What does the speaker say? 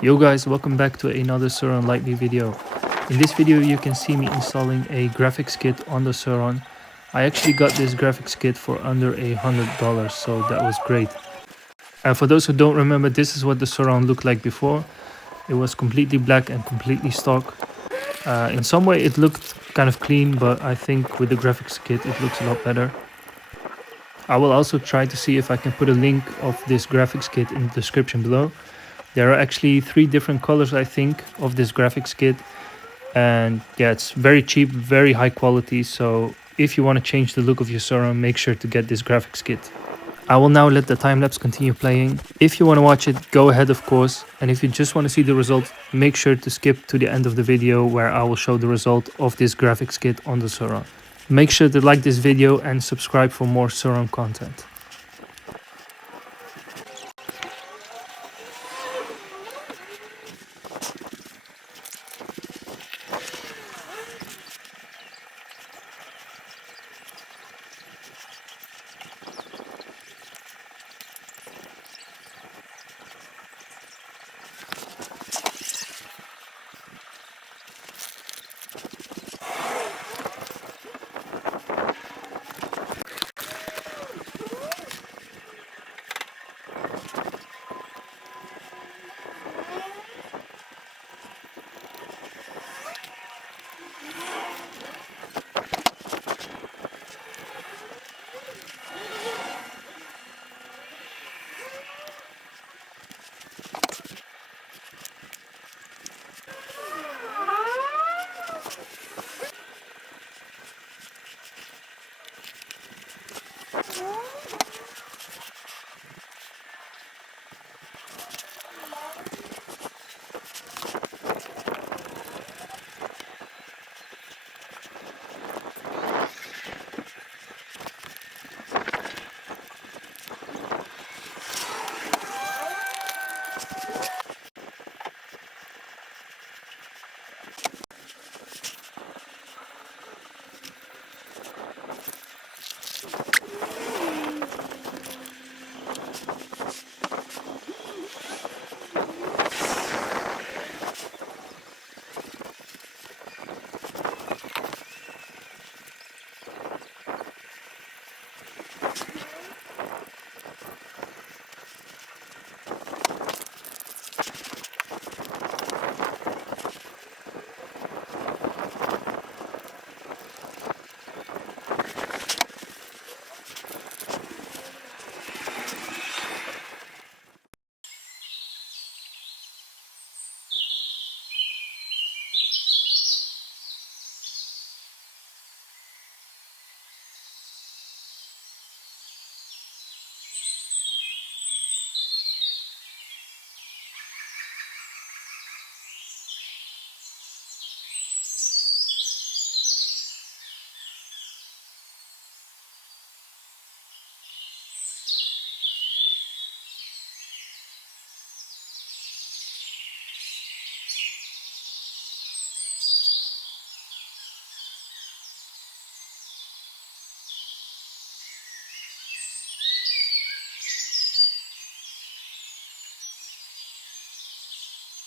Yo guys, welcome back to another Surron Lightly video. In this video you can see me installing a graphics kit on the Surron. I actually got this graphics kit for under $100, so that was great. And for those who don't remember, this is what the Surron looked like before. It was completely black and completely stock. In some way it looked kind of clean, but I think with the graphics kit it looks a lot better. I will also try to see if I can put a link of this graphics kit in the description below. There are actually 3 different colors, I think, of this graphics kit. And yeah, it's very cheap, very high quality. So if you want to change the look of your Surron, make sure to get this graphics kit. I will now let the time-lapse continue playing. If you want to watch it, go ahead of course. And if you just want to see the result, make sure to skip to the end of the video where I will show the result of this graphics kit on the Surron. Make sure to like this video and subscribe for more Surron content.